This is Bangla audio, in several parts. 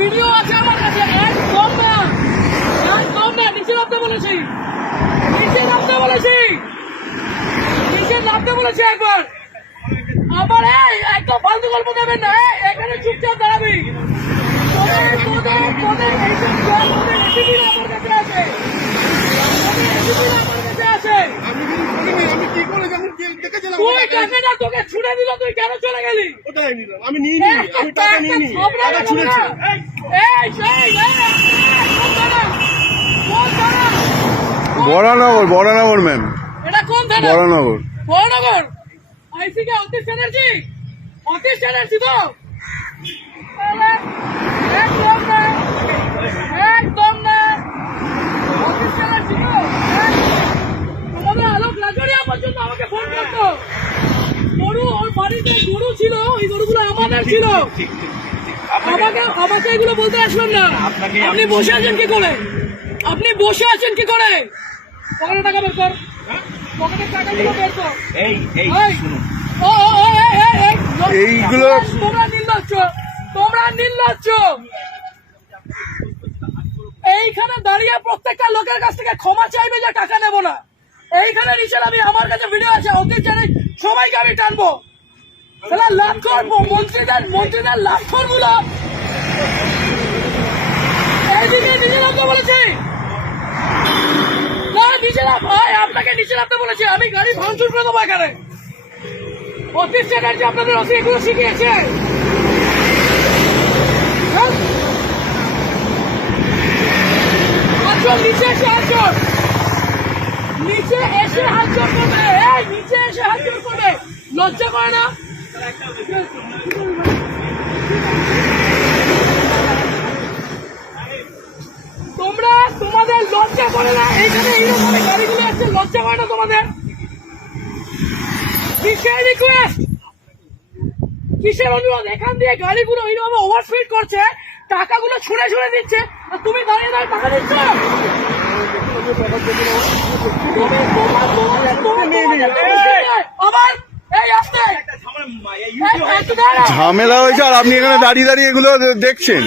ভিডিও আছে আমার কাছে। একদম না, একদম না, নিচে নামতে বলেছি, নিচে নামতে বলেছি, নিচে নামতে বলেছি একবার। আমার একদম ফালতু গল্প দেবেন না, এখানে চুপচাপ দাঁড়াবি। তোদের এইসব রেসিপিরা আমার কাছে আছে, রেসিপিরা আমার কাছে আছে। তুই কাকে না তোকে ছুড়ে দিল, তুই কেন চলে গেলি? আমি নিয়ে নি, আমি টাকা নিয়ে নি, টাকা ছুঁড়েছি। বরানগর, বরানগর ম্যাম, এটা কোন থানা? বরানগর। বরানগর আইসি কে অতীশ চ্যাটার্জি? অতীশ চ্যাটার্জি তো? একদম না, একদম না, অতীশ চ্যাটার্জি তো? তোমাদের আলোক লাজরিয়া পর্যন্ত আমাকে ফোন করতো। গরু, ওর বাড়িতে গরু ছিল, ওই গরুগুলো আমাদের ছিল। আমাকে এগুলো বলতে আসবেন না। আপনি বসে আছেন কি করে? আপনি বসে আছেন কি করে? পকেটে টাকা বের কর, পকেটের টাকাগুলো বের কর। এইগুলো তোমরা নির্লজ্জ, তোমরা নির্লজ্জ। এইখানে দাঁড়িয়ে প্রত্যেকটা লোকের কাছ থেকে ক্ষমা চাইবে যে টাকা নেব না। এইখানে নিচে আমি, আমার কাছে ভিডিও আছে, অতীত জানি সবাইকে আমি টানবো। লাভ করবো মন্ত্রীদের লাভ করবো। এইদিকে নিচে নামতে বলেছি না, নিচে নাম ভাই, আপনাকে নিচে নামতে বলেছি। আমি গাড়ি ভাঙচুর করে দেবো এখানে। অতীশ চ্যাটার্জি আপনাদের এগুলো শিখিয়েছে। নিচে এসে হাত জোর, নিচে এসে হাত জোর করবে, নিচে এসে হাত জোর করবে। লজ্জা করে না? তোমরা, তোমাদের লজ্জা করে না? এইখানে এইরকম গাড়িগুলো আসছে, লজ্জা করে না তোমাদের? কিসের রিকোয়েস্ট, কিসের অনুরোধ? এখান দিয়ে গাড়িগুলো এইভাবে ওভারস্পিড করছে, টাকাগুলো ছুঁড়ে ছুঁড়ে দিচ্ছে, আর তুমি দাঁড়িয়ে দাঁড়িয়ে টাকা দিচ্ছ। আবার এই আসতে ঝামেলা হয়েছে আর আপনি এখানে দাঁড়িয়ে দাঁড়িয়ে এগুলো দেখছেন।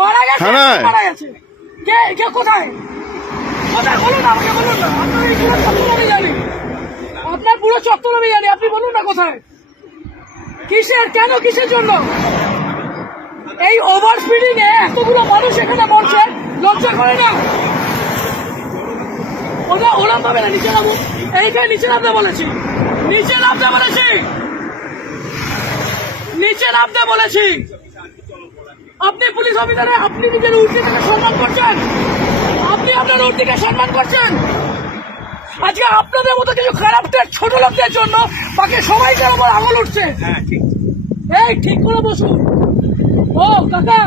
মারা গেছে, থানায় মারা গেছে। কে কোথায়? কোথায় বলুন, আমাকে বলুন না। আপনার এই পুরো চত্বর আমি জানি, আপনার পুরো চত্বর আমি জানি। আপনি বলুন না কোথায়, কিসের, কেন, কিসের জন্য? এই ওভার স্পিডিং এ এতগুলো মানুষ এখানে মরছে, লজ্জা করে না? ওরম ভাবে না, নিচে নামুন। এইখানে নিচে নামতে বলেছি, নিচে নামতে বলেছি, নিচে নামতে বলেছি। আপনি পুলিশ অফিসারে, আপনি নিজের উর্দিকে সম্মান করছেন, আপনি আপনার উর্দিকে সম্মান করছেন। আজকে আপনাদের মতো কিছু খারাপ ছোট লোকদের জন্য বাকি সবাইকার উপর আঙুল উঠছে। এই ঠিক করে বসুন। ও কাকা,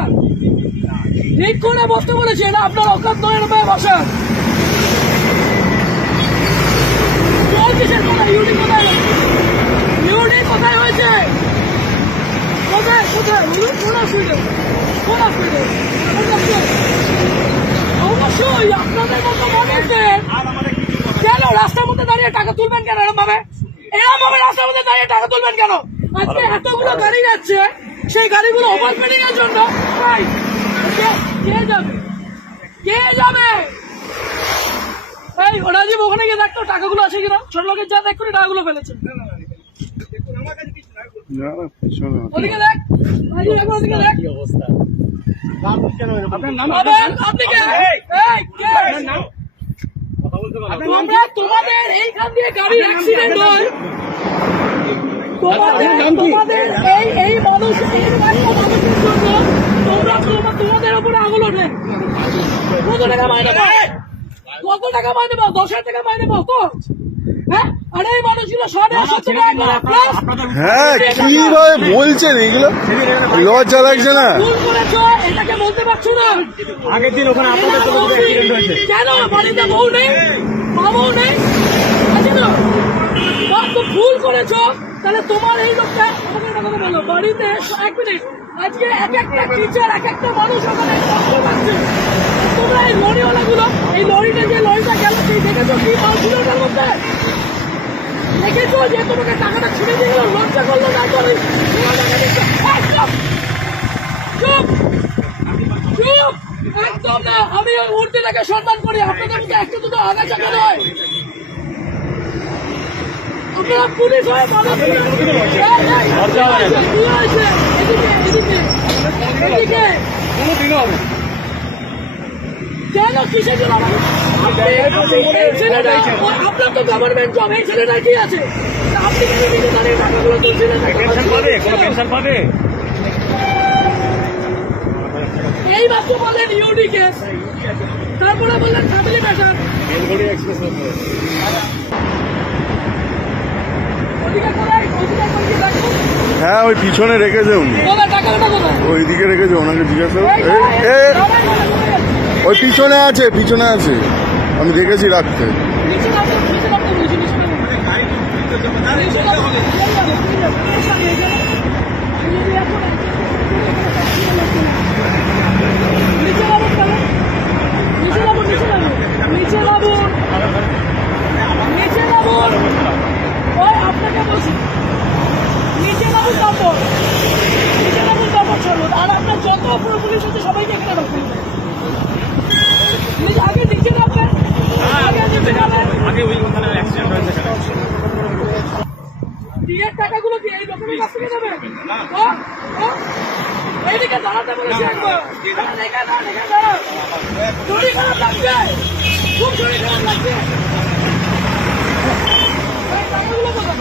ঠিক করে বসতে বলেছি, এটা আপনার অকাত নয়, রূপায় বসেন। কিসের কথা? ইউডি কোথায়? ইউডি কোথায় হয়েছে? কোথায় কোথায়? কোন অসুবিধা, কোন অসুবিধা? অবশ্যই আপনাদের মতো মানুষদের কেন রাস্তার মধ্যে দাঁড়িয়ে টাকা তুলবেন কেন? এরকম ভাবে, এরকম ভাবে রাস্তার মধ্যে দাঁড়িয়ে টাকা তুলবেন কেন? আজকে এতগুলো গাড়ি যাচ্ছে, সেই গাড়িগুলো ওভারস্পিডিং এর জন্য কে যাবে? কে যাবে? এই রাজীব, ওখানে গিয়ে দেখতো টাকাগুলো আছে কিনা। ছোট লোকের যা দেখ করে টাকাগুলো ফেলেছে। ওদিকে দেখ, রাজীব, একবার ওদিকে দেখ। আপনি কে? তোমাদের এইখান দিয়ে গাড়ি অ্যাক্সিডেন্ট হয়, তোমাদের এই মানুষ, মানুষের জন্য তোমাদের উপরে আঙুল ওঠে। কত টাকা মাইনে পাও? কত টাকা মাইনে পাও? 10,000 টাকা মাইনে পাও তো? হ্যাঁ, আর এই মানুষগুলো 150 টাকা প্লাস। হ্যাঁ, কি ভাবে বলছেন এগুলো? লজ্জা লাগছে না? ভুল করেছো, এটাকে বলতে পারছো না? আগের দিন ওখানে আপনাদের তো অ্যাক্সিডেন্ট হয়েছে। কেন বাড়িতে বউ নেই, মা বউ নেই? আছে না? তো ভুল করেছো, তাহলে তোমার এই লোকটা আমাকে একটা কথা বলো। বাড়িতে 1 মিনিট, আজকে এক একটা টিচার, এক একটা মানুষ ওখানে কষ্ট পাচ্ছে। তোমরা এই লরিওয়ালা গুলো, এই লরিটা, যে লরিটা গেল, সেই দেখেছো কি মাল ছিল ওটার মধ্যে? দেখেছো যে তোমাকে টাকাটা ছুটে দিয়ে গেল, লজ্জা করলো না? চুপ চুপ, একদম না, আমি ওই মূর্তিটাকে সম্মান করি, আপনাদের মধ্যে একটা দুটো আগাছাকা নয়। আপনারা পুলিশ হয়ে মানুষ কি হয়েছে? এদিকে এদিকে এদিকে কেন কিসের জন্য এই ছেলেটা, আপনার তো গভর্নমেন্ট জব, এই ছেলেটা কি আছে? আপনি কেন নিজে দাঁড়িয়ে টাকাগুলো তুলছিলেন? এই মাত্র বললেন ইউডি কেস, তারপরে বললেন ফ্যামিলি ম্যাটার। ওদিকে কোথায়? ওদিকে কোথায় রাখবো? হ্যাঁ ওই পিছনে রেখেছে উনি, কোথায় টাকাটা কোথায়? ওইদিকে রেখেছে, ওনাকে জিজ্ঞাসা করো। এই, এই, সবাই বলে, ওই পিছনে আছে, পিছনে আছে, আমি দেখেছি রাখতে। নিচে নামো, নিচে নামো, নিচে নামো। নিচে নামো, নিচে নামো, নিচে নামো, নিচে নামো, নিচে নামো, নিচে নামো। ওই আপনাকে বলছি, নিচে নামো, তারপর নিচে নামো, তারপর চলুন। আর আপনার যত অপর পুলিশ আছে সবাইকে এখানে রাখুন। আগে নিচে নামবেন, আগে নিচে নামবেন। বিয়ের টাকাগুলো কি এই লোকের কাছ থেকে নেবেন? এইদিকে দাঁড়াতে বলেছি একবার। দাঁড়া। শরীর খারাপ লাগছে, খুব শরীর খারাপ লাগছে। এই টাকাগুলো কোথায়?